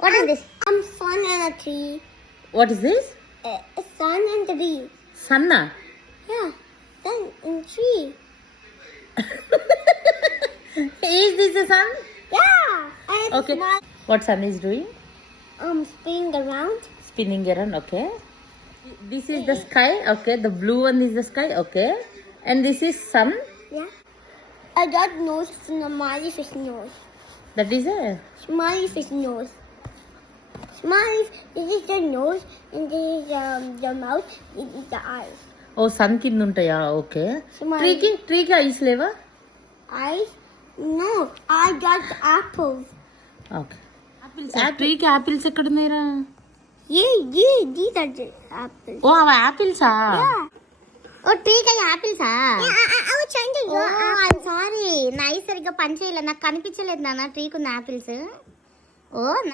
What is this? Sun and a tree. What is this? A sun and a tree. Sanna. Yeah, sun and tree. Is this a sun? Yeah. And Okay. small, What sun is doing? spinning around. Spinning around. Okay. This is the sky. Okay. The blue one is the sky. Okay. And this is sun. Yeah. I got nose, smiley fish nose. That is a. Smiley fish nose. Smiley, this is the nose, and this is the mouth, this is the eyes. ఓ sun కింద ఉంటాయా? Okay. Smiley. ట్రీకి eyes లేవా? Eyes? No, I got apples. Okay. ట్రీకి apples ఎక్కడ ఉన్నాయిరా? Yeah, these are the apples. ఓ అవి యాపిల్సా? Yeah. ఓ ట్రీకి యాపిల్సా? I was trying to ఓ ఐమ్ సారీ, నైస్ సరిగ్గా పని చేయలేదు, నాకు కనిపించలేదు నాన్న ట్రీకి ఉన్న యాపిల్స్. ఓ